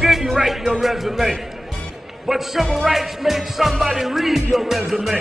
didn't write your resume, but civil rights made somebody read your resume.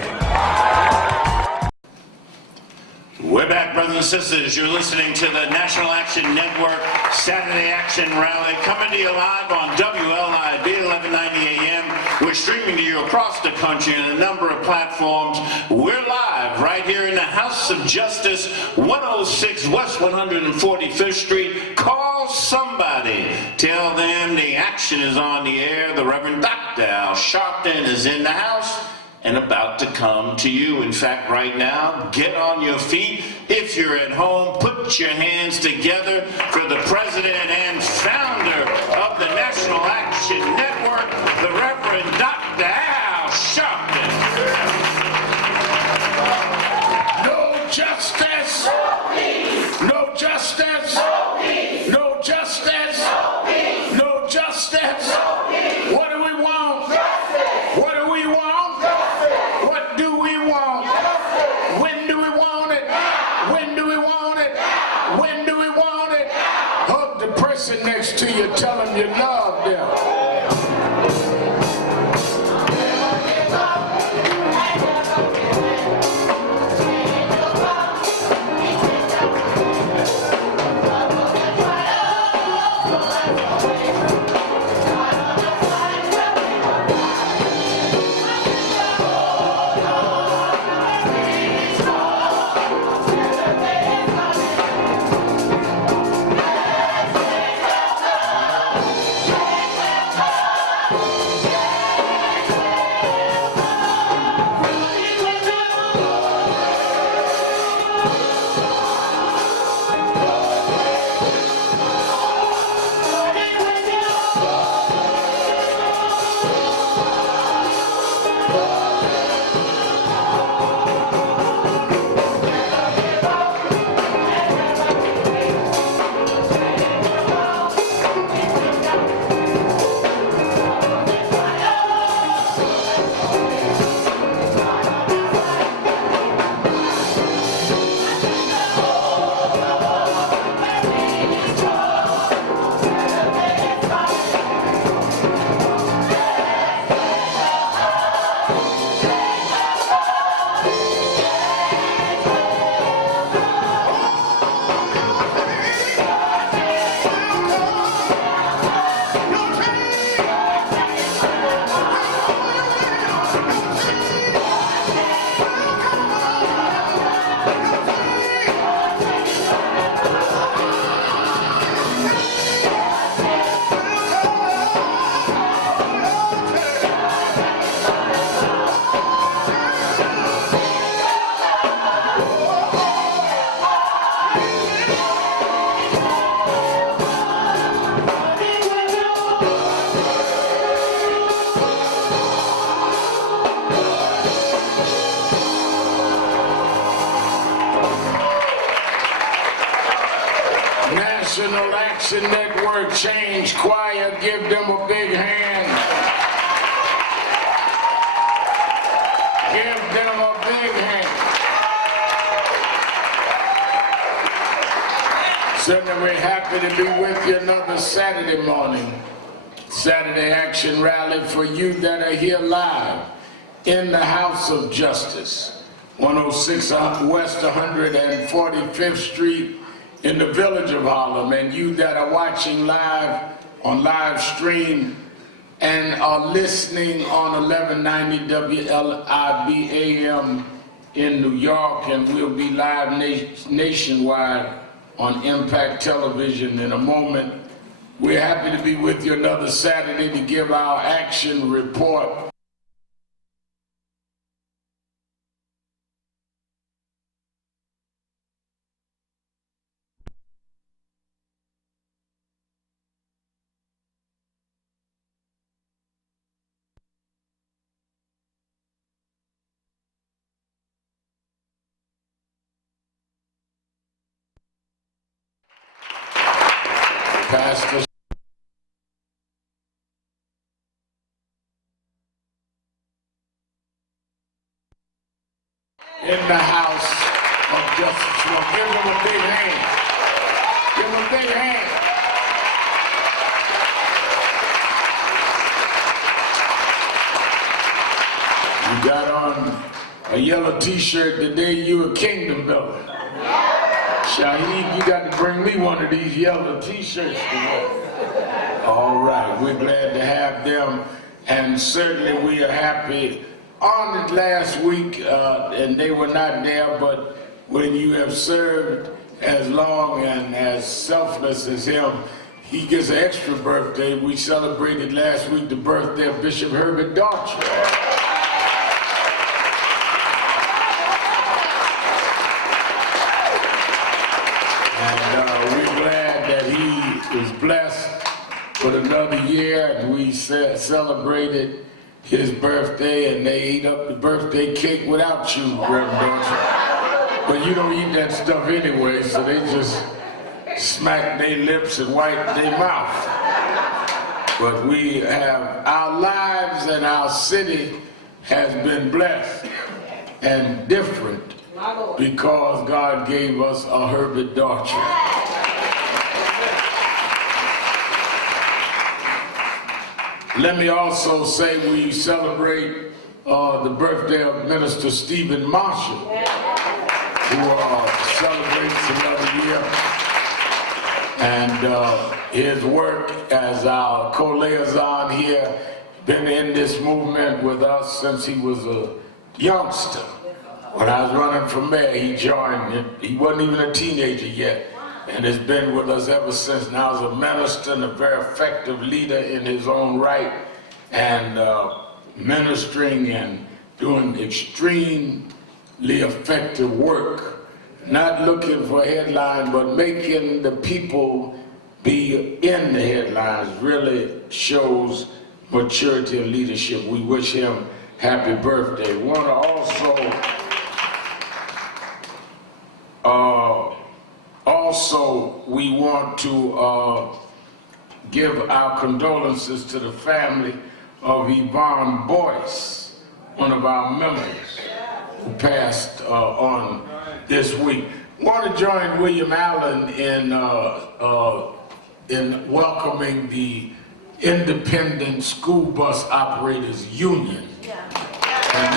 We're back, brothers and sisters. You're listening to the National Action Network Saturday Action Rally, coming to you live on WLIB 1190 AM. We're streaming to you across the country on a number of platforms. We're live right here in the House of Justice, 106 West 145th Street. Call somebody. Tell them the action is on the air. The Reverend Dr. Al Sharpton is in the house and about to come to you. In fact, right now, get on your feet. If you're at home, put your hands together for the president and founder of the National Action Network, the Reverend Dr. Al Sharpton. No justice. No peace. No justice. No peace. No justice. No peace. No justice. No peace. What do we want? Justice. What do we want? What do we want? When do we want it? When do we want it? When do we want it? Hug the person next to you, tell them you love them. National Action Network Change Choir, give them a big hand. Give them a big hand. Certainly we're happy to be with you another Saturday morning. Saturday Action Rally for you that are here live in the House of Justice, 106 West 145th Street, in the village of Harlem, and you that are watching live on live stream and are listening on 1190 WLIB AM in New York, and we'll be live nationwide on Impact Television in a moment. We're happy to be with you another Saturday to give our action report. Pastor in the House of Justice. Well, give him a big hand. Give him a big hand. yellow t-shirt the day you a kingdom builder. Shaheed, you got to bring me one of these yellow t-shirts to wear. All right, we're glad to have them, and certainly we are happy. On it last week, and they were not there, but when you have served as long and as selfless as him, he gets an extra birthday. We celebrated last week the birthday of Bishop Herbert Daughtry. Was blessed with another year, and we celebrated his birthday, and they ate up the birthday cake without you, Reverend Daughtry. But you don't eat that stuff anyway, so they just smack their lips and wipe their mouth. But we have, our lives and our city has been blessed and different because God gave us a Herbert Daughtry. Let me also say we celebrate the birthday of Minister Stephen Marshall, who celebrates another year. And his work as our co-liaison here, been in this movement with us since he was a youngster. When I was running for mayor, he joined. He wasn't even a teenager yet, and has been with us ever since. Now as a minister and a very effective leader in his own right, and ministering and doing extremely effective work, not looking for a headline, but making the people be in the headlines really shows maturity and leadership. We wish him happy birthday. We want to also we want to give our condolences to the family of Yvonne Boyce, one of our members who passed on this week. I want to join William Allen in welcoming the Independent School Bus Operators Union. And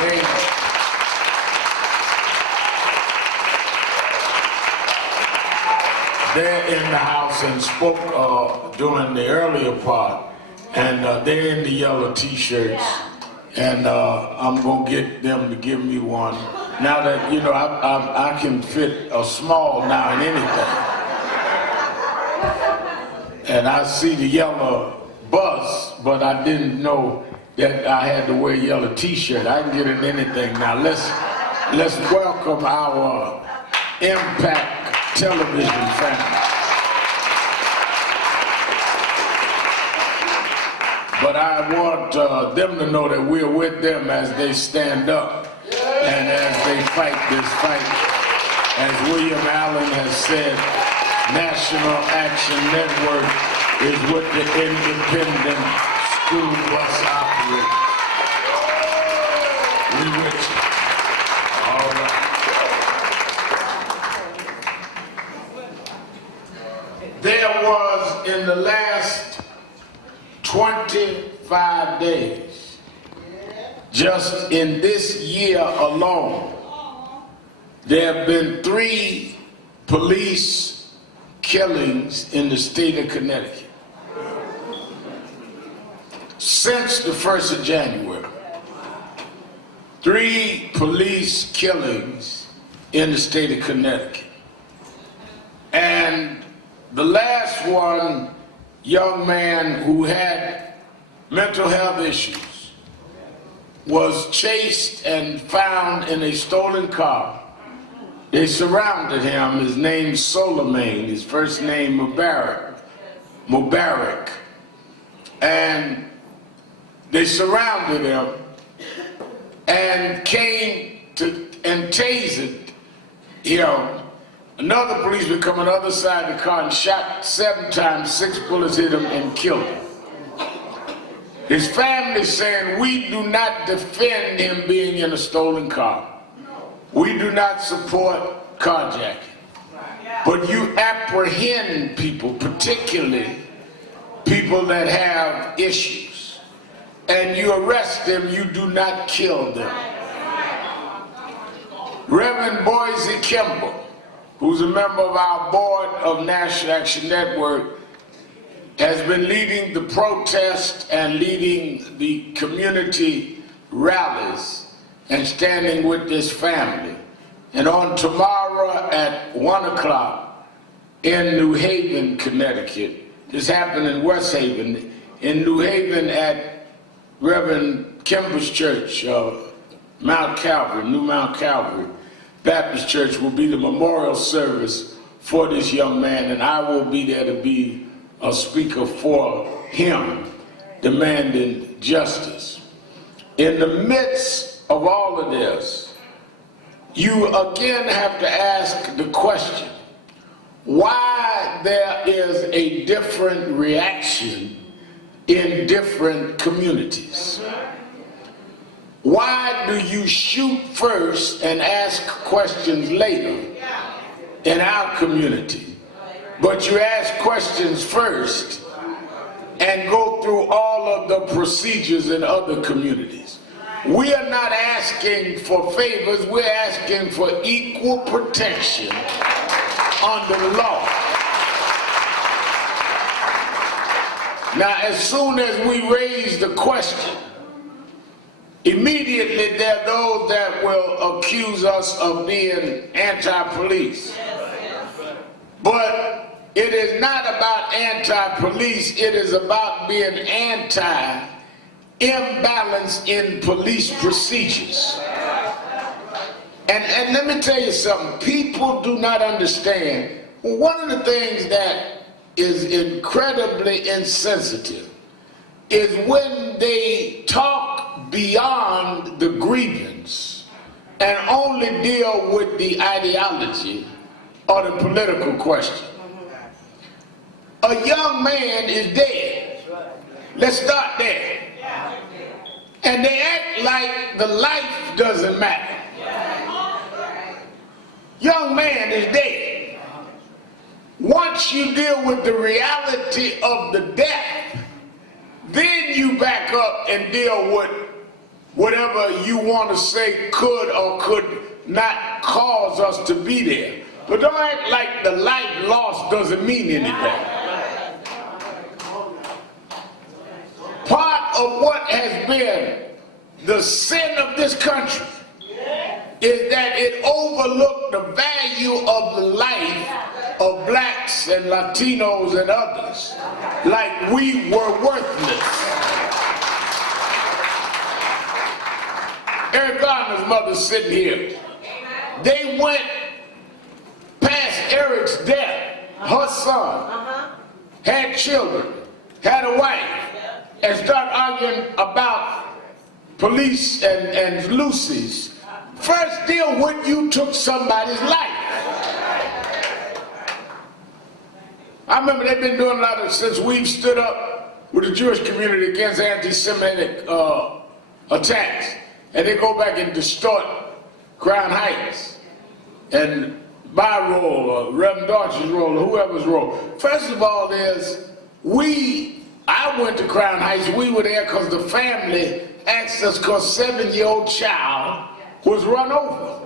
they're in the house and spoke during the earlier part, and they're in the yellow t-shirts, and I'm gonna get them to give me one. Now that, you know, I can fit a small now in anything. And I see the yellow bus, but I didn't know that I had to wear a yellow t-shirt. I can get in anything now. Let's welcome our Impact Television family. But I want them to know that we're with them as they stand up and as they fight this fight. As William Allen has said, National Action Network is with the independent school bus operators. We with you. All right. There was, in the last 25 days, just in this year alone, there have been 3 police killings in the state of Connecticut. Since the 1st of January, 3 police killings in the state of Connecticut. And the last one, young man who had mental health issues, was chased and found in a stolen car. They surrounded him. His name's Soleimani, his first name Mubarak. And they surrounded him and came to and tasered him. Another policeman come on the other side of the car and shot 7 times, 6 bullets hit him and killed him. His family saying, we do not defend him being in a stolen car. We do not support carjacking. But you apprehend people, particularly people that have issues, and you arrest them, you do not kill them. Reverend Boise Kimball, who's a member of our board of National Action Network, has been leading the protest and leading the community rallies and standing with this family. And on tomorrow at 1 o'clock in New Haven, Connecticut, this happened in West Haven, in New Haven at Reverend Kimball's church, Mount Calvary, New Mount Calvary Baptist Church, will be the memorial service for this young man, and I will be there to be a speaker for him, demanding justice. In the midst of all of this, you again have to ask the question, why there is a different reaction in different communities. Why do you shoot first and ask questions later in our community, but you ask questions first and go through all of the procedures in other communities? We are not asking for favors, we're asking for equal protection under the law. Now, as soon as we raise the question, immediately there are those that will accuse us of being anti-police. But it is not about anti-police, it is about being anti-imbalance in police procedures. And let me tell you something, people do not understand. One of the things that is incredibly insensitive is when they talk beyond the grievance and only deal with the ideology or the political question. A young man is dead. Let's start there. And they act like the life doesn't matter. Young man is dead. Once you deal with the reality of the death, then you back up and deal with whatever you want to say could or could not cause us to be there. But don't act like the life lost doesn't mean anything. Part of what has been the sin of this country is that it overlooked the value of the life of blacks and Latinos and others, like we were worthless. Eric Garner's mother sitting here. They went past Eric's death. Her son had children, had a wife, and started arguing about police and Lucy's. First deal when you took somebody's life. I remember they've been doing a lot of, since we've stood up with the Jewish community against anti-Semitic attacks, and they go back and distort Crown Heights and my role, or Reverend Darcy's role, or whoever's role. First of all is, I went to Crown Heights, we were there because the family asked us because a 7-year-old child was run over.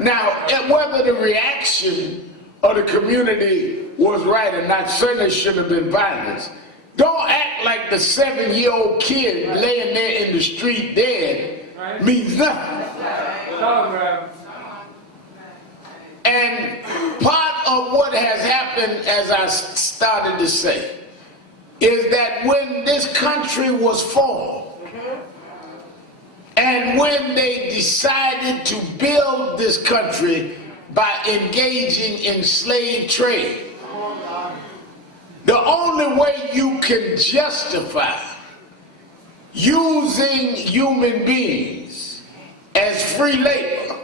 Now, whether the reaction of the community was right or not, certainly should have been violence. Don't act like the 7-year-old kid laying there in the street dead means nothing. And part of what has happened, as I started to say, is that when this country was formed, and when they decided to build this country by engaging in slave trade, the only way you can justify using human beings as free labor,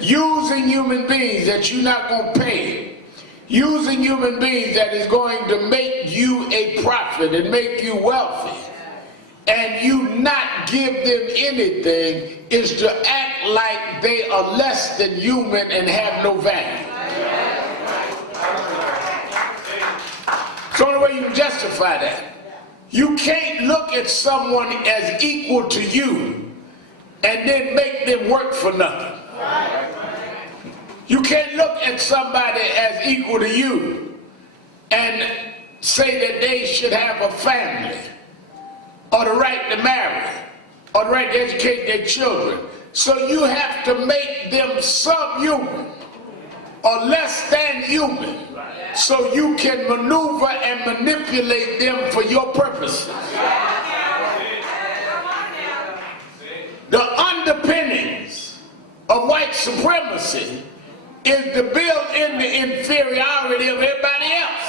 using human beings that you're not going to pay, using human beings that is going to make you a profit and make you wealthy, and you not give them anything, is to act like they are less than human and have no value. It's the only way you can justify that. You can't look at someone as equal to you and then make them work for nothing. You can't look at somebody as equal to you and say that they should have a family, or the right to marry, or the right to educate their children. So you have to make them subhuman or less than human so you can maneuver and manipulate them for your purposes. The underpinnings of white supremacy is to build in the inferiority of everybody else.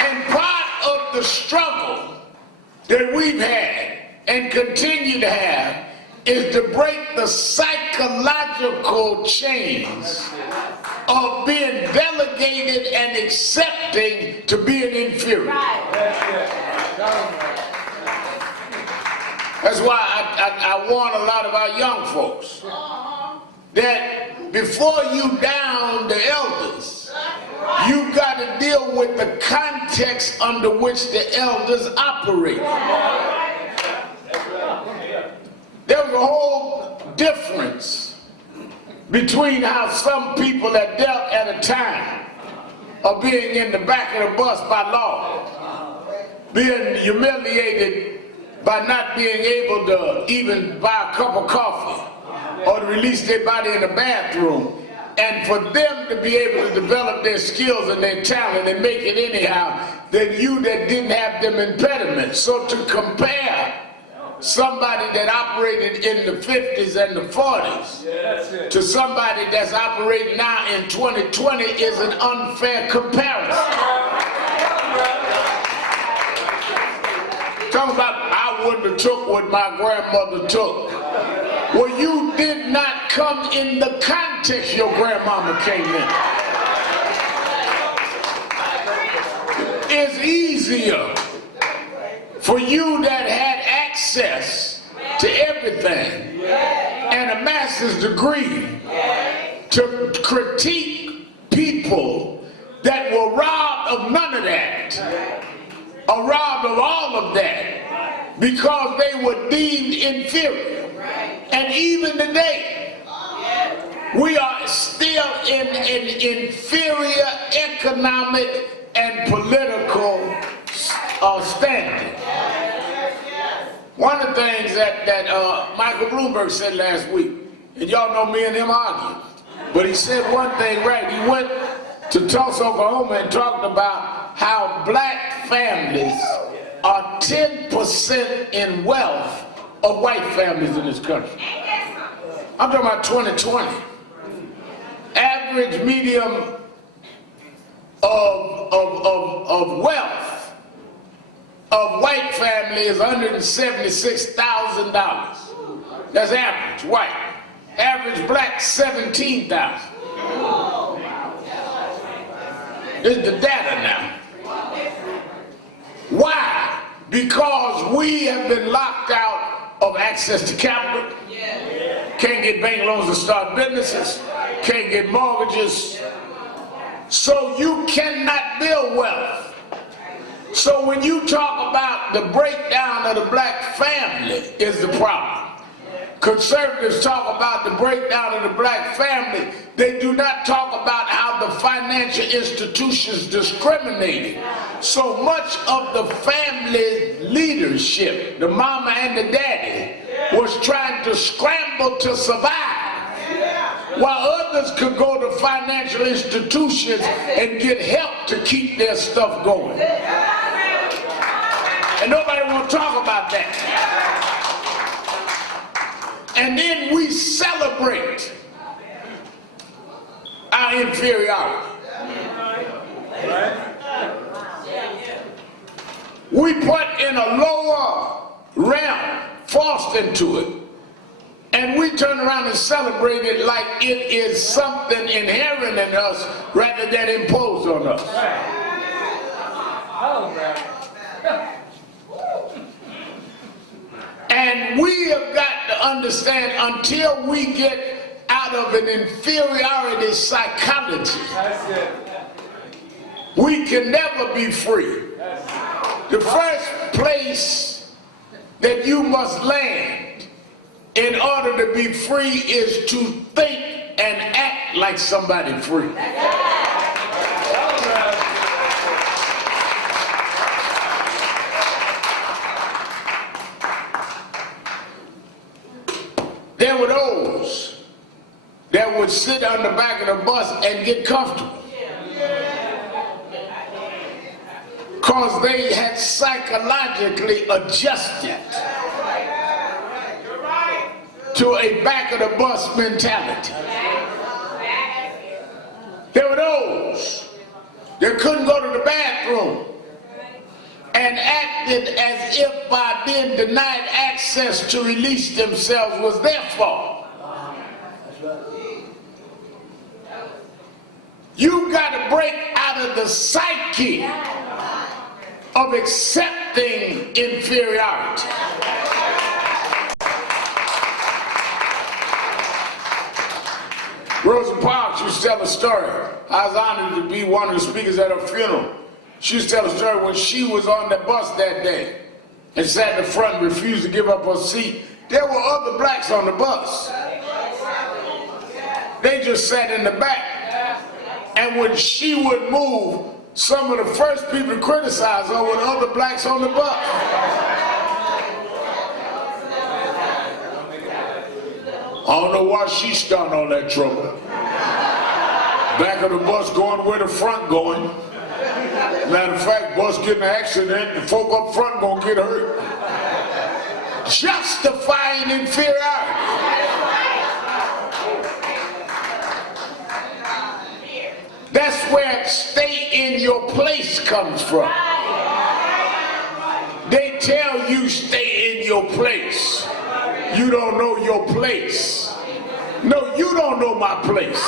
And part of the struggle that we've had and continue to have is to break the psychological chains of being delegated and accepting to being inferior. That's why I warn a lot of our young folks that before you down the elders, you got to deal with the context under which the elders operate. There was a whole difference between how some people that dealt at a time of being in the back of the bus by law, being humiliated by not being able to even buy a cup of coffee or to release their body in the bathroom, and for them to be able to develop their skills and their talent and make it anyhow, than you that didn't have them impediments. So to compare somebody that operated in the 50s and the 40s to somebody that's operating now in 2020 is an unfair comparison. Talking about I wouldn't have took what my grandmother took. Well, you did not come in the context your grandmama came in. It's easier for you that had access to everything and a master's degree to critique people that were robbed of none of that, or robbed of all of that, because they were deemed inferior. And even today, we are still in an inferior economic and political standing. One of the things that Michael Bloomberg said last week, and y'all know me and him argued, but he said one thing right. He went to Tulsa, Oklahoma, and talked about how black families are 10% in wealth of white families in this country. I'm talking about 2020. Average medium of wealth of white family is $176,000. That's average white. Average black, 17,000. This is the data now. Why? Because we have been locked out of access to capital. Can't get bank loans to start businesses. Can't get mortgages. So you cannot build wealth. So when you talk about the breakdown of the black family is the problem. Conservatives talk about the breakdown of the black family. They do not talk about how the financial institutions discriminated. So much of the family leadership, the mama and the daddy, was trying to scramble to survive, while others could go to financial institutions and get help to keep their stuff going. And nobody want to talk about that. And then we celebrate our inferiority. We put in a lower realm, forced into it, and we turn around and celebrate it like it is something inherent in us rather than imposed on us. And we have got to understand, until we get out of an inferiority psychology, we can never be free. The first place that you must land in order to be free is to think and act like somebody free. There were those that would sit on the back of the bus and get comfortable because they had psychologically adjusted to a back of the bus mentality. There were those that couldn't go to the bathroom and acted as if by being denied access to release themselves was their fault. You got to break out of the psyche of accepting inferiority. Rosa Parks used to tell a story. I was honored to be one of the speakers at her funeral. She used to tell a story when she was on the bus that day and sat in the front and refused to give up her seat. There were other blacks on the bus. They just sat in the back. And when she would move, some of the first people to criticize her were the other blacks on the bus. I don't know why she starting all that trouble. Back of the bus going where the front going. Matter of fact, bus getting an accident, the folk up front gonna get hurt. Justifying inferiority. That's where stay in your place comes from. They tell you stay in your place. You don't know your place. No, you don't know my place.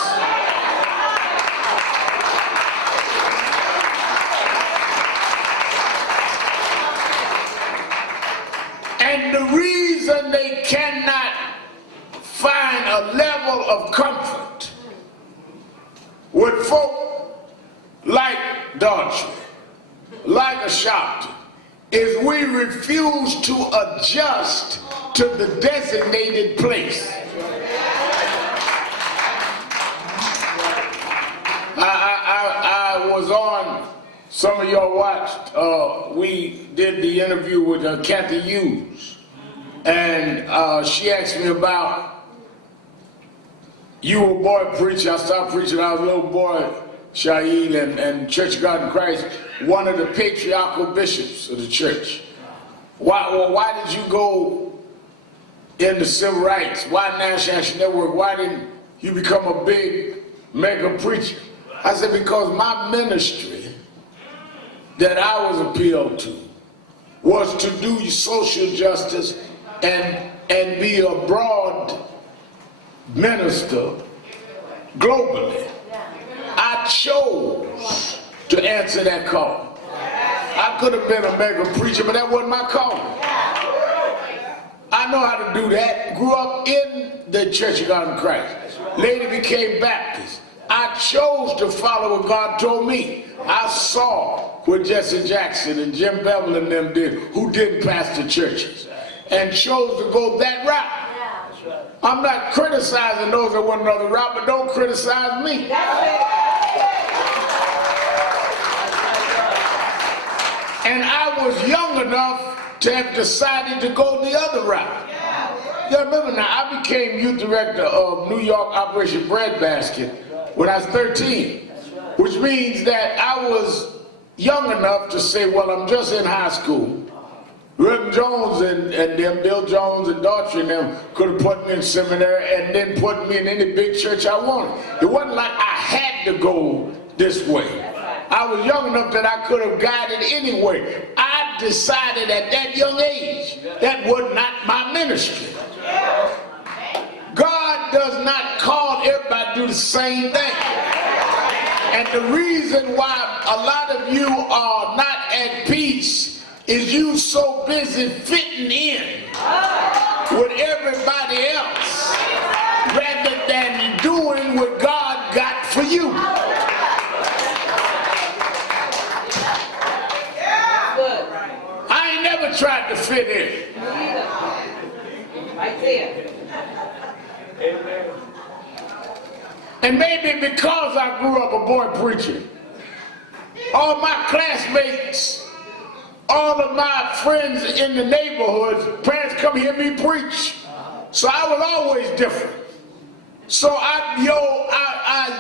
And the reason they cannot find a level of comfort with folk like Daughtry, like Ashanti, is we refuse to adjust to the designated place. I was on, some of y'all watched, we did the interview with Kathy Hughes, and she asked me about, you were a boy preacher, I stopped preaching, I was a little boy, Shaheed, and Church of God in Christ, one of the patriarchal bishops of the church. Why did you go into civil rights? Why National Action Network? Why didn't you become a big mega preacher? I said, because my ministry that I was appealed to was to do social justice and be a broad minister globally. I chose to answer that call. I could have been a mega preacher, but that wasn't my calling. I know how to do that. Grew up in the Church of God in Christ. Later became Baptist. I chose to follow what God told me. I saw what Jesse Jackson and Jim Bevel and them did, who didn't pastor churches, and chose to go that route. I'm not criticizing those that went another route, but don't criticize me. And I was young enough to have decided to go the other route. You remember now, I became youth director of New York Operation Breadbasket when I was 13, which means that I was young enough to say, well, I'm just in high school. Reverend Jones and them, Bill Jones and Daughtry and them could have put me in seminary and then put me in any big church I wanted. It wasn't like I had to go this way. I was young enough that I could have guided anyway. I decided at that young age that was not my ministry. God does not call everybody to do the same thing. And the reason why a lot of you are not at peace is you so busy fitting in with everybody else rather than doing what God got for you. I ain't never tried to fit in. Right there. And maybe because I grew up a boy preacher, all my classmates, all of my friends in the neighborhoods, parents come hear me preach. So I was always different. So I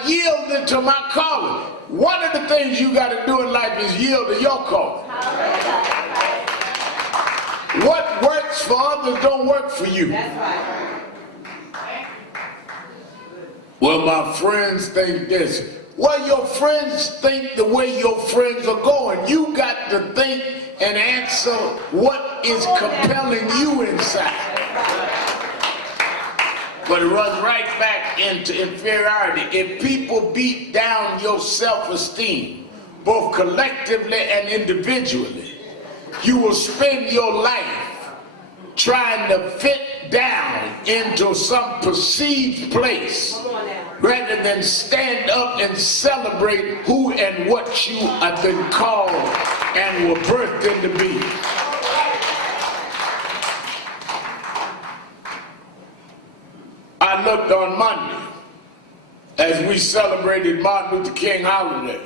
yielded to my calling. One of the things you got to do in life is yield to your calling. What works for others don't work for you. That's right. Well, my friends think this. Well, your friends think the way your friends are going. You got to think and answer what is compelling you inside. But it runs right back into inferiority. If people beat down your self-esteem, both collectively and individually, you will spend your life trying to fit down into some perceived place rather than stand up and celebrate who and what you have been called and were birthed into being. I looked on Monday as we celebrated Martin Luther King holiday.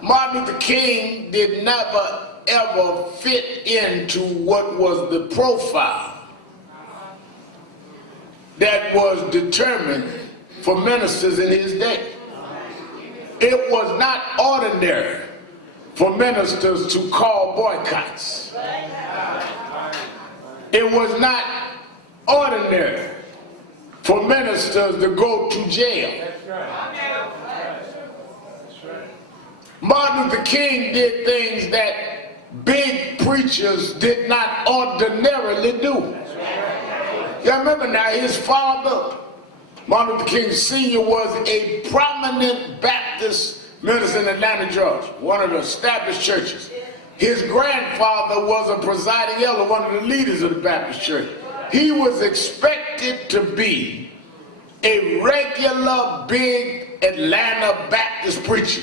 Martin Luther King did never ever fit into what was the profile that was determined for ministers in his day. It was not ordinary for ministers to call boycotts. It was not ordinary for ministers to go to jail. Martin Luther King did things that big preachers did not ordinarily do. You remember now, his father, Martin Luther King Sr., was a prominent Baptist minister in Atlanta, Georgia, one of the established churches. His grandfather was a presiding elder, one of the leaders of the Baptist church. He was expected to be a regular big Atlanta Baptist preacher.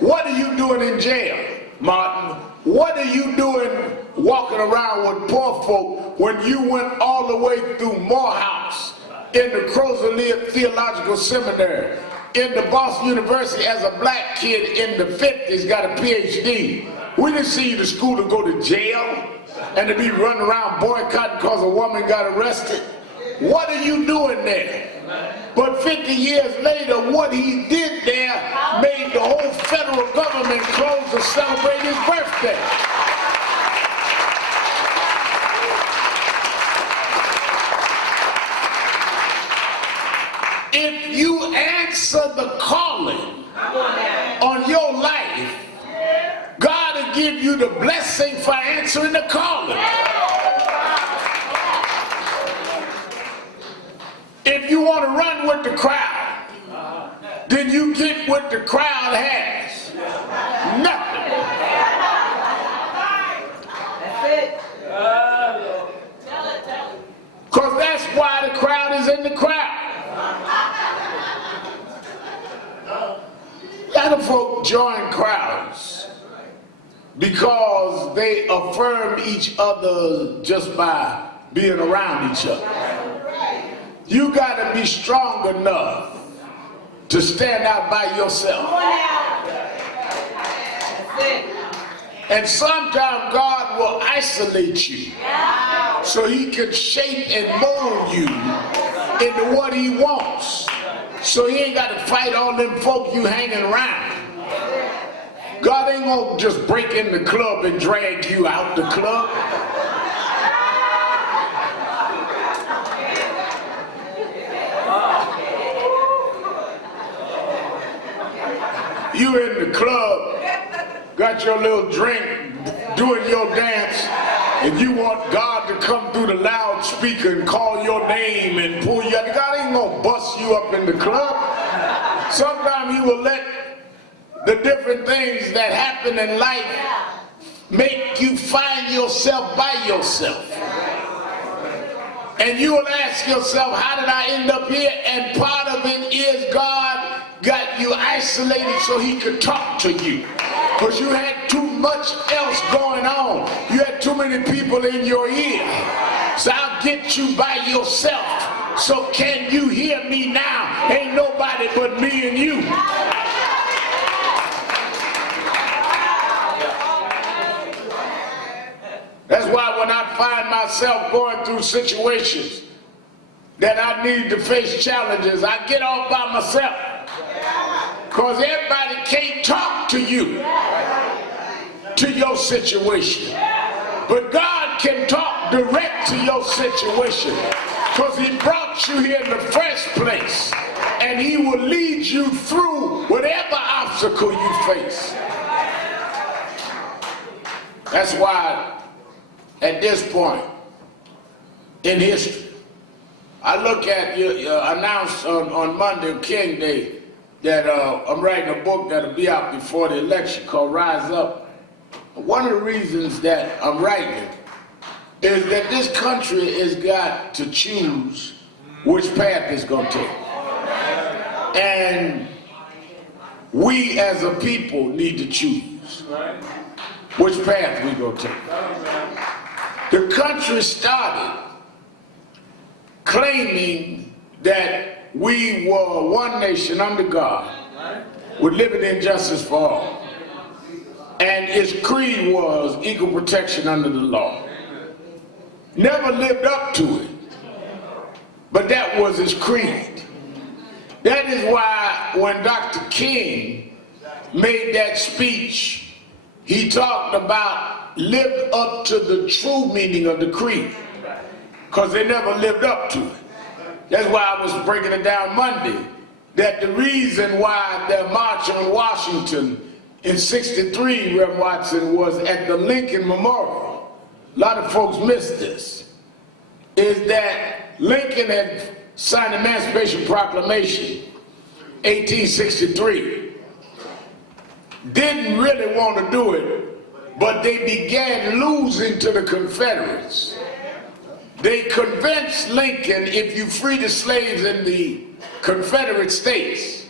What are you doing in jail, Martin? What are you doing walking around with poor folk when you went all the way through Morehouse, in the Crozer Theological Seminary, in the Boston University as a black kid in the 50s, got a PhD? We didn't see you to school to go to jail and to be running around boycotting because a woman got arrested. What are you doing there? But 50 years later, what he did there made the whole federal government close to celebrate his birthday. If you answer the calling on your life, God will give you the blessing for answering the calling. If you want to run with the crowd, then you get what the crowd has. Nothing. That's it. Because that's why the crowd is in the crowd. A lot of folk join crowds because they affirm each other just by being around each other. You got to be strong enough to stand out by yourself. And sometimes God will isolate you so he can shape and mold you into what he wants. So he ain't got to fight all them folk you hanging around. God ain't gonna just break in the club and drag you out the club. You in the club, got your little drink, doing your dance, and you want God to come through the loudspeaker and call your name and pull you out. God ain't gonna bust you up in the club. Sometimes he will let the different things that happen in life make you find yourself by yourself. And you will ask yourself, how did I end up here? And part of it is God got you isolated so he could talk to you. Because you had too much else going on. You had too many people in your ear. So I'll get you by yourself So can you hear me now? Ain't nobody but me and you. That's why when I find myself going through situations that I need to face challenges, I get off by myself. Because everybody can't talk to you, to your situation. But God can talk direct to your situation. Because he brought you here in the first place. And he will lead you through whatever obstacle you face. That's why at this point in history, I look at you announced on Monday, King Day, that I'm writing a book that'll be out before the election called Rise Up. One of the reasons that I'm writing is that this country has got to choose which path it's going to take. And we as a people need to choose which path we're going to take. The country started claiming that we were one nation under God with liberty and justice for all. And its creed was equal protection under the law. Never lived up to it, but that was its creed. That is why when Dr. King made that speech, he talked about live up to the true meaning of the creed, because they never lived up to it. That's why I was breaking it down Monday, that the reason why the march on Washington in '63, Reverend Watson, was at the Lincoln Memorial, a lot of folks missed this, is that Lincoln had signed the Emancipation Proclamation, 1863. Didn't really want to do it, but they began losing to the Confederates. They convinced Lincoln, if you free the slaves in the Confederate States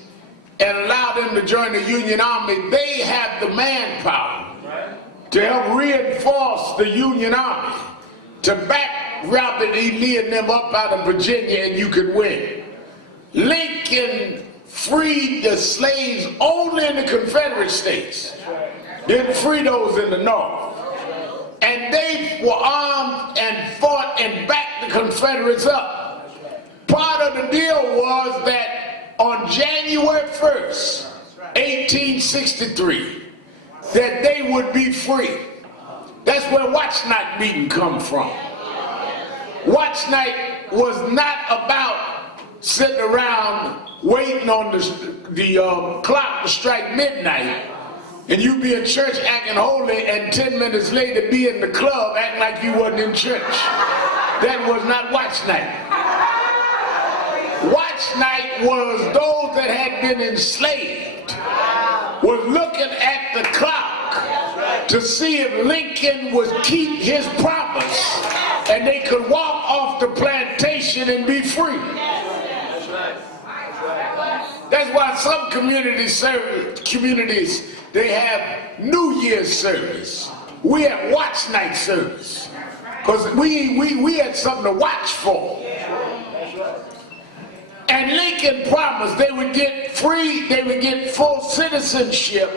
and allow them to join the Union Army, they have the manpower to help reinforce the Union Army, to back Robert E. Lee and them up out of Virginia, and you could win. Lincoln freed the slaves only in the Confederate States, didn't free those in the North. And they were armed and fought and backed the Confederates up. Part of the deal was that on January 1st, 1863, that they would be free. That's where Watch Night meeting come from. Watch Night was not about sitting around waiting on the clock to strike midnight, and you be in church acting holy, and 10 minutes later be in the club acting like you wasn't in church. That was not Watch Night. Watch Night was those that had been enslaved was looking at the clock to see if Lincoln would keep his promise and they could walk off the plantation and be free. That's why some communities, they have New Year's service. We have Watch Night service, because we had something to watch for. And Lincoln promised they would get free, they would get full citizenship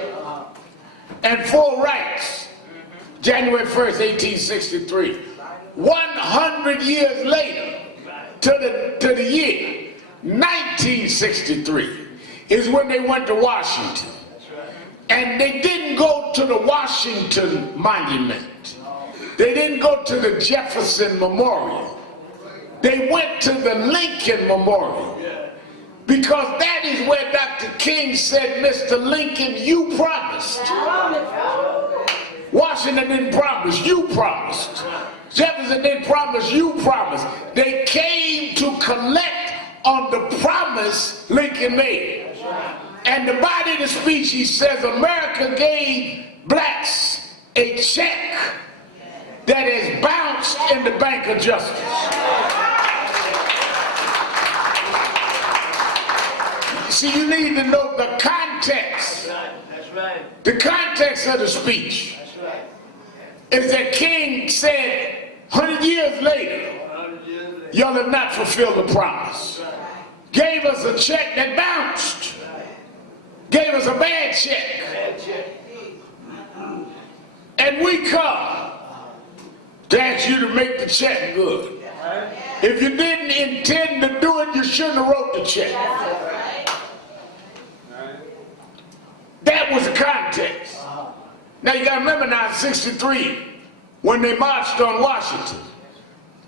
and full rights. January 1st, 1863. 100 years later, to the year 1963, is when they went to Washington. And they didn't go to the Washington Monument. They didn't go to the Jefferson Memorial. They went to the Lincoln Memorial. Because that is where Dr. King said, Mr. Lincoln, you promised. Washington didn't promise, you promised. Jefferson didn't promise, you promised. They came to collect on the promise Lincoln made. And the body of the speech, he says, America gave blacks a check that is bounced in the Bank of Justice. See, you need to know the context. The context of the speech is that King said 100 years later, y'all have not fulfilled the promise. Gave us a check that bounced. Gave us a bad check. And we come to ask you to make the check good. If you didn't intend to do it, you shouldn't have wrote the check. That was the context. Now you got to remember now, in '63, when they marched on Washington,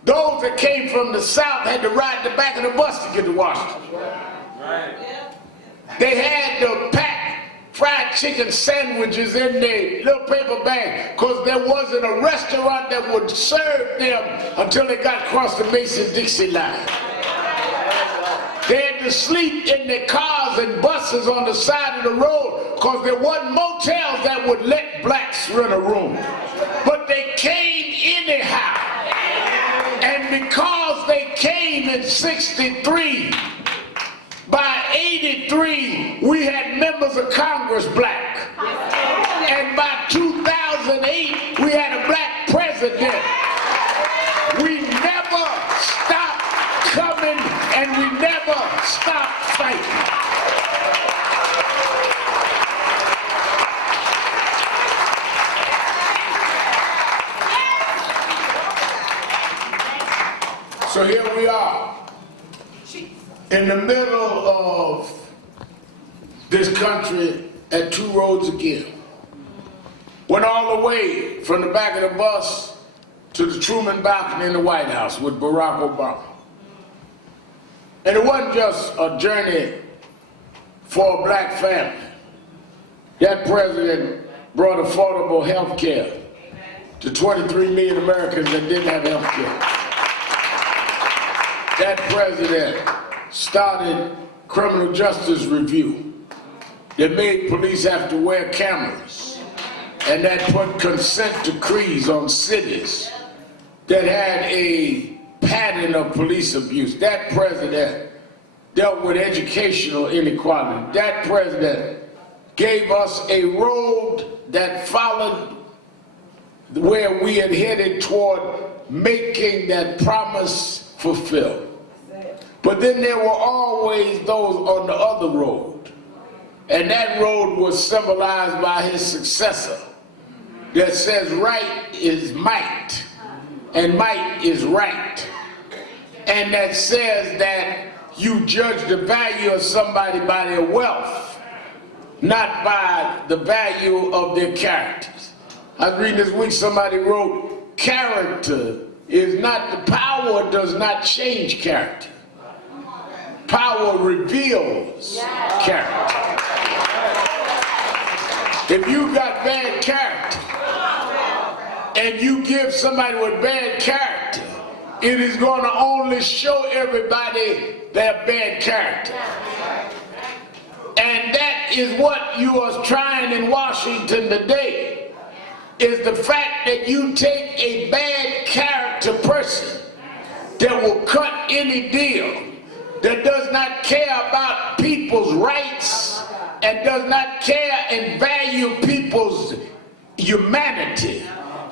those that came from the South had to ride the back of the bus to get to Washington. They had to pack fried chicken sandwiches in their little paper bag because there wasn't a restaurant that would serve them until they got across the Mason-Dixie line. They had to sleep in their cars and buses on the side of the road because there wasn't motels that would let blacks rent a room. But they came anyhow. And because they came in '63, by '83, we had members of Congress black. And by 2008, we had a black president. We never stopped coming and we never stopped fighting. So here we are, in the middle of this country at two roads again. Went all the way from the back of the bus to the Truman balcony in the White House with Barack Obama. And it wasn't just a journey for a black family. That president brought affordable health care to 23 million Americans that didn't have health care. That president started criminal justice review that made police have to wear cameras, and that put consent decrees on cities that had a pattern of police abuse. That president dealt with educational inequality. That president gave us a road that followed where we had headed toward making that promise fulfilled. But then there were always those on the other road. And that road was symbolized by his successor that says right is might and might is right. And that says that you judge the value of somebody by their wealth, not by the value of their characters. I was reading this week, somebody wrote, character is not, the power does not change character. Power reveals character. If you got bad character and you give somebody with bad character, it is going to only show everybody their bad character. And that is what you are trying in Washington today, is the fact that you take a bad character person that will cut any deal, that does not care about people's rights and does not care and value people's humanity,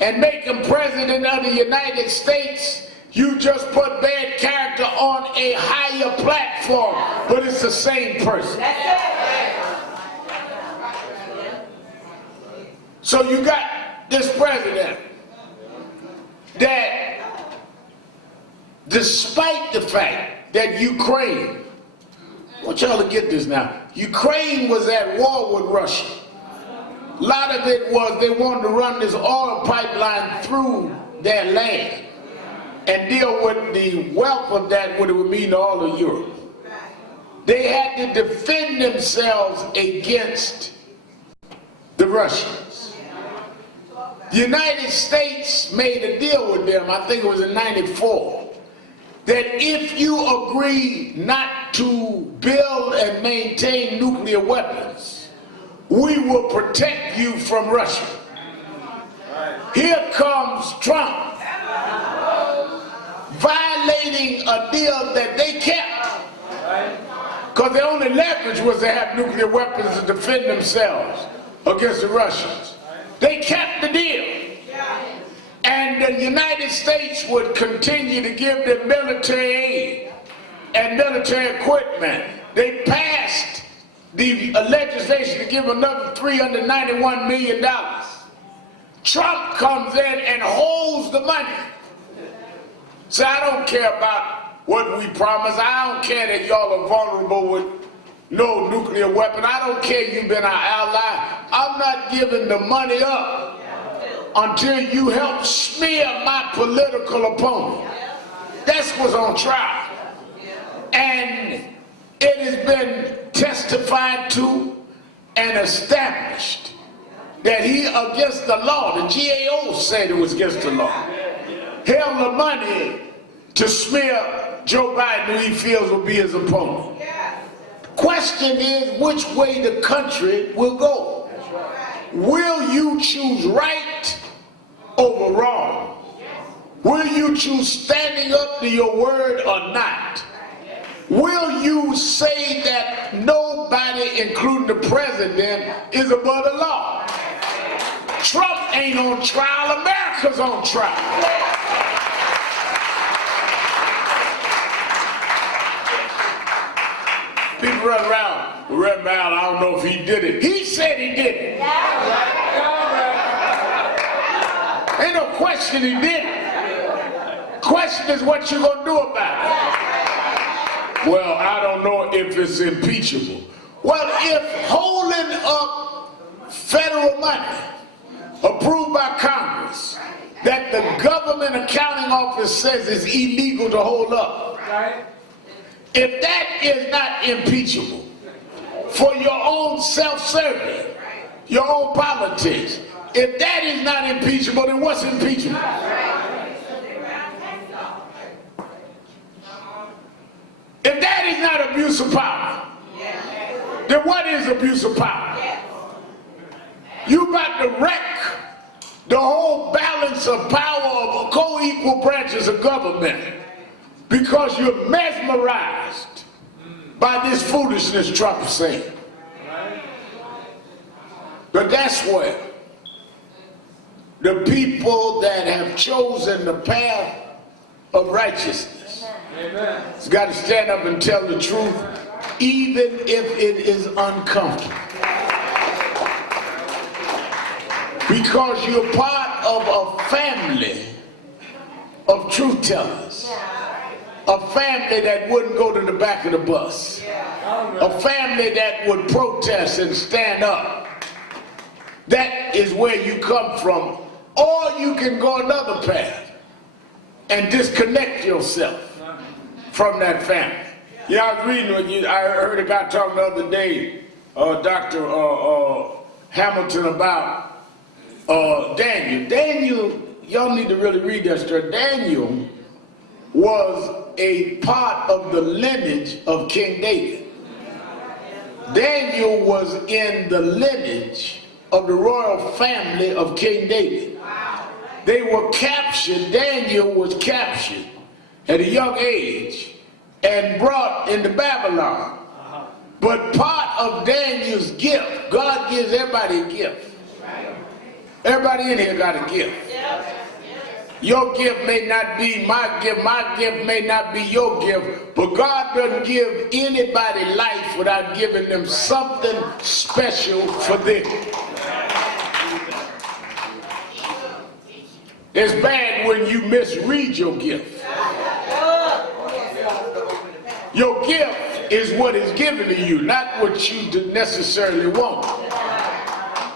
and make him president of the United States. You just put bad character on a higher platform, but it's the same person. So you got this president that, despite the fact that Ukraine, I want y'all to get this now, Ukraine was at war with Russia. A lot of it was they wanted to run this oil pipeline through their land and deal with the wealth of that, what it would mean to all of Europe. They had to defend themselves against the Russians. The United States made a deal with them, I think it was in '94, that if you agree not to build and maintain nuclear weapons, we will protect you from Russia. Here comes Trump violating a deal that they kept, because their only leverage was to have nuclear weapons to defend themselves against the Russians. They kept the deal. And and the United States would continue to give them military aid and military equipment. They passed the legislation to give another $391 million. Trump comes in and holds the money. So I don't care about what we promise. I don't care that y'all are vulnerable with no nuclear weapon. I don't care you've been our ally. I'm not giving the money up until you help smear my political opponent. That's what's on trial. And it has been testified to and established that he against the law. The GAO said it was against the law. Held the money to smear Joe Biden, who he feels will be his opponent. The question is which way the country will go. Will you choose right over wrong? Will you choose standing up to your word or not? Will you say that nobody, including the president, is above the law? Trump ain't on trial, America's on trial. People run around, Red Mal, I don't know if he did it. He said he did it. Ain't no question he did it. Question is what you gonna do about it. Well, I don't know if it's impeachable. Well, if holding up federal money approved by Congress that the government accounting office says is illegal to hold up, if that is not impeachable for your own self-serving, your own politics, if that is not impeachable, then what's impeachable? If that is not abuse of power, then what is abuse of power? You about to wreck the whole balance of power of co-equal branches of government because you're mesmerized by this foolishness Trump is saying. But that's where the people that have chosen the path of righteousness has got to stand up and tell the truth, even if it is uncomfortable. Because you're part of a family of truth tellers. A family that wouldn't go to the back of the bus. A family that would protest and stand up. That is where you come from. Or you can go another path and disconnect yourself from that family. Yeah, I was reading, I heard a guy talking the other day, Dr. Hamilton, about Daniel. Daniel, y'all need to really read that story. Daniel was a part of the lineage of King David. Daniel was in the lineage of the royal family of King David. They were captured, Daniel was captured at a young age and brought into Babylon. But part of Daniel's gift, God gives everybody a gift. Everybody in here got a gift. Your gift may not be my gift may not be your gift, but God doesn't give anybody life without giving them something special for them. It's bad when you misread your gift. Your gift is what is given to you, not what you necessarily want.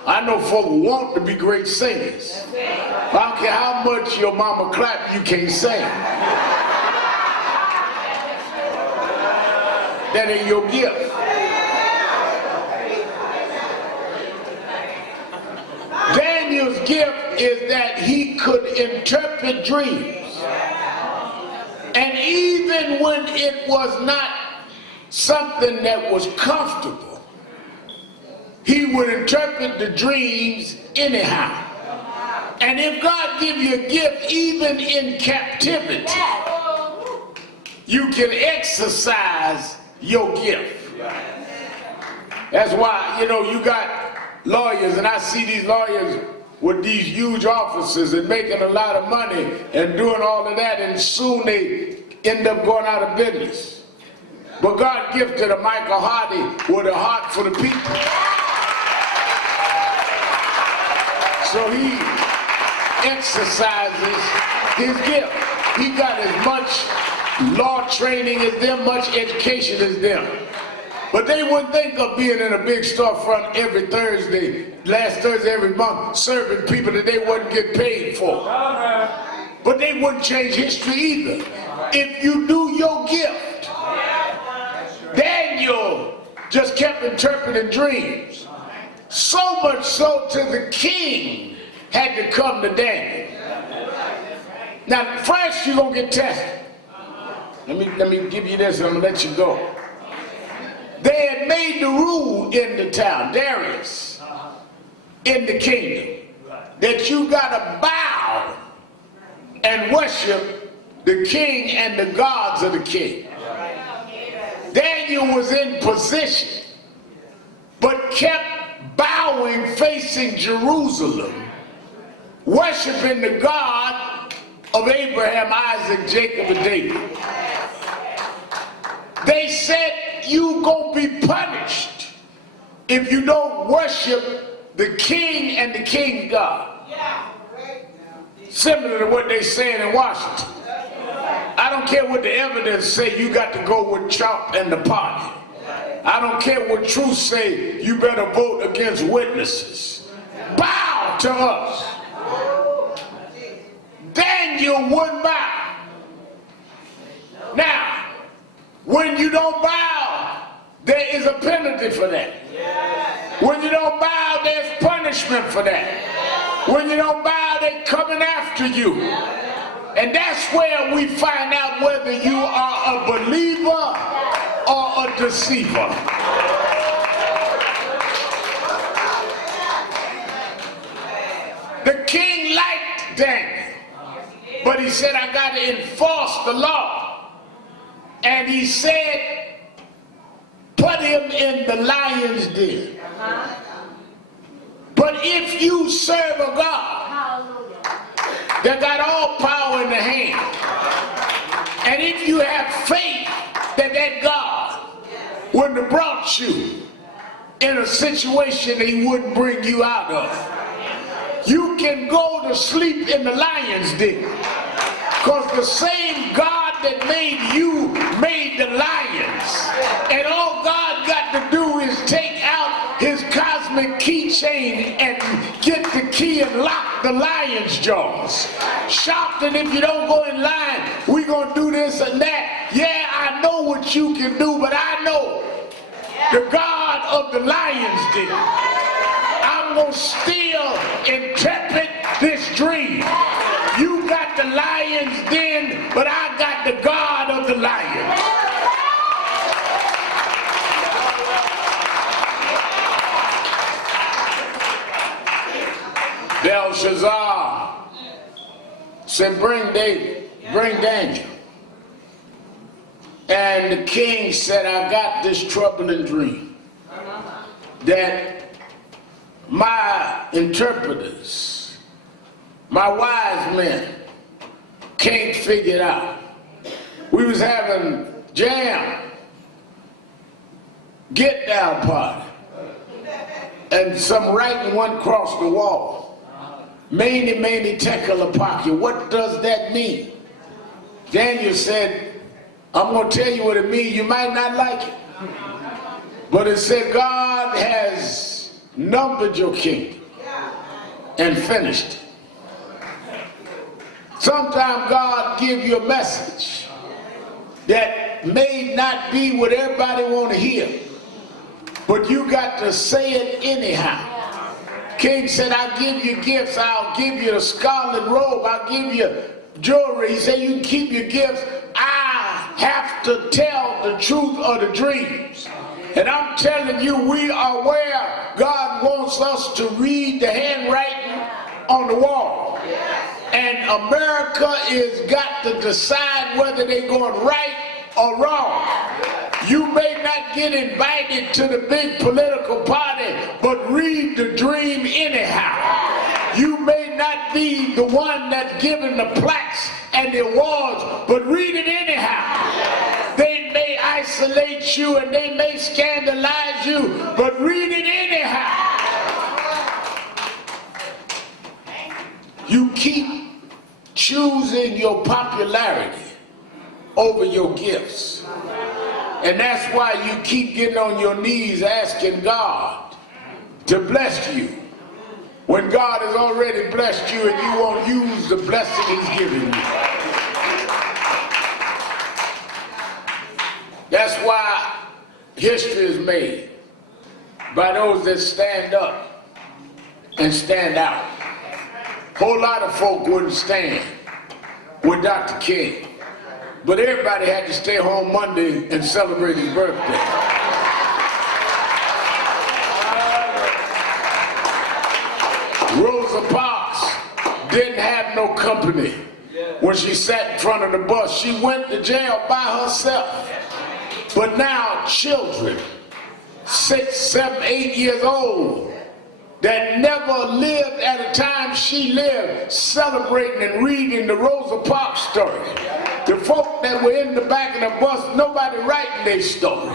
I know folk want to be great singers. I don't care how much your mama clap, you can't sing. That ain't your gift. Daniel's gift is that he could interpret dreams. And even when it was not something that was comfortable, he would interpret the dreams anyhow. And if God gives you a gift, even in captivity, you can exercise your gift. That's why, you know, you got lawyers, and I see these lawyers with these huge offices and making a lot of money and doing all of that, and soon they end up going out of business. But God gifted a Michael Hardy with a heart for the people. So he exercises his gift. He got as much law training as them, much education as them. But they wouldn't think of being in a big storefront every Thursday, last Thursday every month, serving people that they wouldn't get paid for. But they wouldn't change history either. If you do your gift, Daniel just kept interpreting dreams. So much so till the king had to come to Daniel. Now first you're gonna get tested. Let me give you this and I'm gonna let you go. They had made the rule in the town, Darius, in the kingdom, that you gotta bow and worship the king and the gods of the king. Daniel was in position, but kept bowing facing Jerusalem, worshiping the God of Abraham, Isaac, Jacob, and David. They said, you gonna be punished if you don't worship the king and the king God. Similar to what they saying in Washington. I don't care what the evidence say, you got to go with Trump and the party. I don't care what truth say, you better vote against witnesses. Bow to us. Daniel wouldn't bow. Now, when you don't bow, there is a penalty for that. When you don't bow, there's punishment for that. When you don't bow, they're coming after you. And that's where we find out whether you are a believer or a deceiver. The king liked Daniel, but he said, I got to enforce the law. And he said, put him in the lion's den. But if you serve a God that got all power in the hand, and if you have faith that that God wouldn't have brought you in a situation that he wouldn't bring you out of, you can go to sleep in the lion's den. Because the same God that made you made the lions. And all God got to do is take out his cosmic keychain and get the key and lock the lion's jaws. Shocked that if you don't go in line, we're going to do this and that. Yeah, I know what you can do, but I know the God of the lions did. I'm going to still interpret this dream. You got the lion's den, but I got the God of the lions. Belshazzar said, bring Daniel. And the king said, I got this troubling dream that my interpreters, my wise men, can't figure it out. We was having jam, get down party, and some writing went across the wall. Mene, tekel upaki. What does that mean? Daniel said, I'm going to tell you what it means. You might not like it. But it said God has numbered your kingdom and finished it. Sometimes God gives you a message that may not be what everybody want to hear, but you got to say it anyhow. King said, I'll give you gifts. I'll give you the scarlet robe. I'll give you jewelry. He said, you can keep your gifts. I have to tell the truth of the dreams. And I'm telling you, we are where God wants us to read the handwriting on the wall. And America is got to decide whether they're going right or wrong. You may not get invited to the big political party, but read the dream anyhow. You not be the one that's given the plaques and the awards, but read it anyhow. They may isolate you and they may scandalize you, but read it anyhow. You keep choosing your popularity over your gifts. And that's why you keep getting on your knees asking God to bless you, when God has already blessed you and you won't use the blessing he's given you. That's why history is made by those that stand up and stand out. A whole lot of folk wouldn't stand with Dr. King, but everybody had to stay home Monday and celebrate his birthday. Rosa Parks didn't have no company when she sat in front of the bus. She went to jail by herself. But now children, 6, 7, 8 years old, that never lived at a time she lived, celebrating and reading the Rosa Parks story. The folk that were in the back of the bus, nobody writing their story.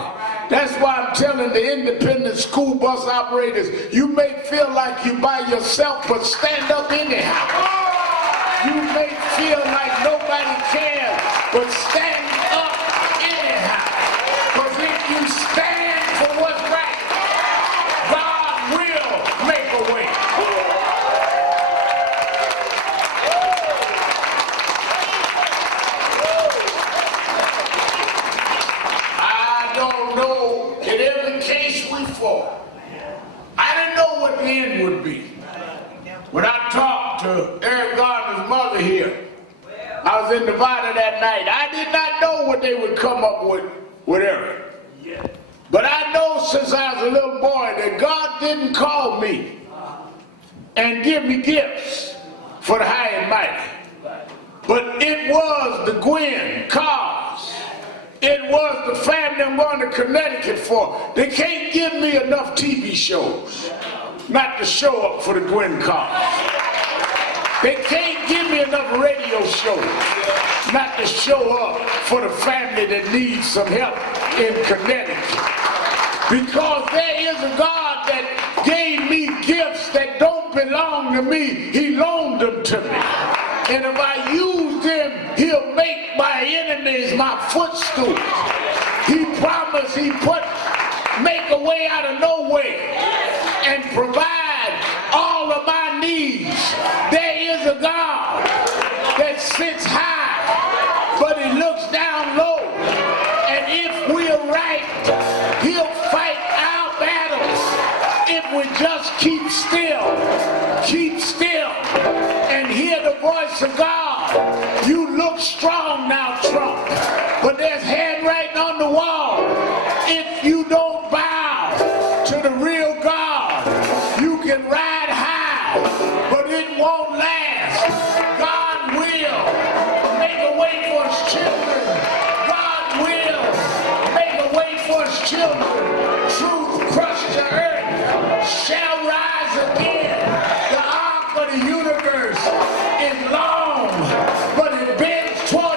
That's why I'm telling the independent school bus operators, you may feel like you by yourself, but stand up anyhow. You may feel like nobody cares, but stand up anyhow. Because if you stand for what's right, God will make a way. I don't know, in every case we fought, I didn't know what the end would be. When I talked to Eric Gardner's mother here, I was in Nevada that night. I did not know what they would come up with Eric. But I know since I was a little boy that God didn't call me and give me gifts for the high and mighty. But it was the Gwen cars. It was the family I'm going to Connecticut for. They can't give me enough TV shows not to show up for the Gwen cars. They can't give me enough radio shows not to show up for the family that needs some help in Connecticut. Because there is a God that gave me gifts that don't belong to me. He loaned them to me. And if I use them, he'll make my enemies my footstool. He promised make a way out of no way and provide all of my needs. There is a God that sits high, but he looks down low. And if we're right, he'll fight our battles if we just keep still, and hear the voice of God. You look strong now, Trump, but there's handwriting on the wall. If you don't bow to the real God, you can ride high, but it won't last. God will make a way for his children. God will make a way for his children. Truth crushed to earth shall rise again. The arc of the universe is long, but it bends toward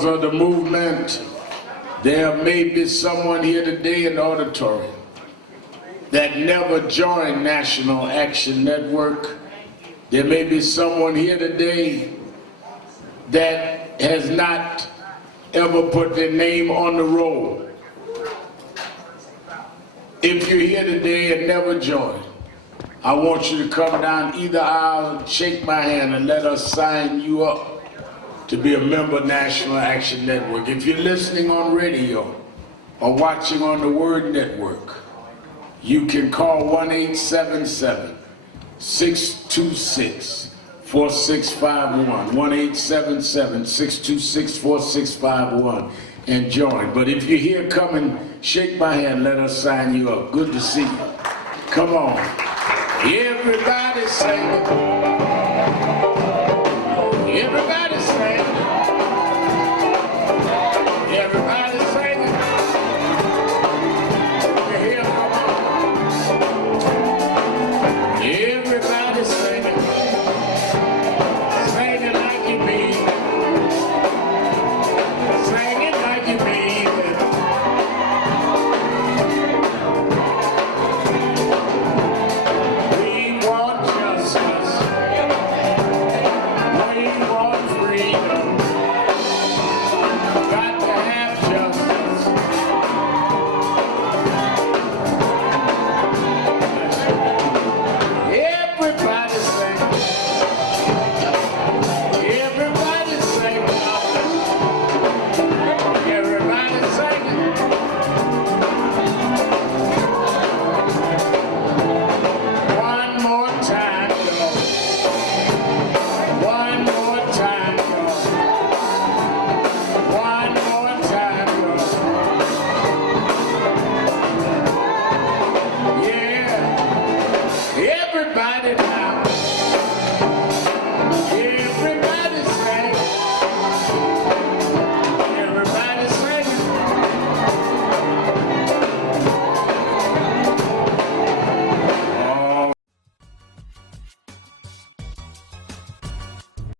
because of the movement, there may be someone here today in the auditorium that never joined National Action Network. There may be someone here today that has not ever put their name on the roll. If you're here today and never joined, I want you to come down either aisle, shake my hand, and let us sign you up to be a member of National Action Network. If you're listening on radio or watching on the Word Network, you can call 1-877-626-4651, 1-877-626-4651, and join. But if you're here, come and shake my hand, let us sign you up. Good to see you. Come on. Everybody sing it. Everybody sing it.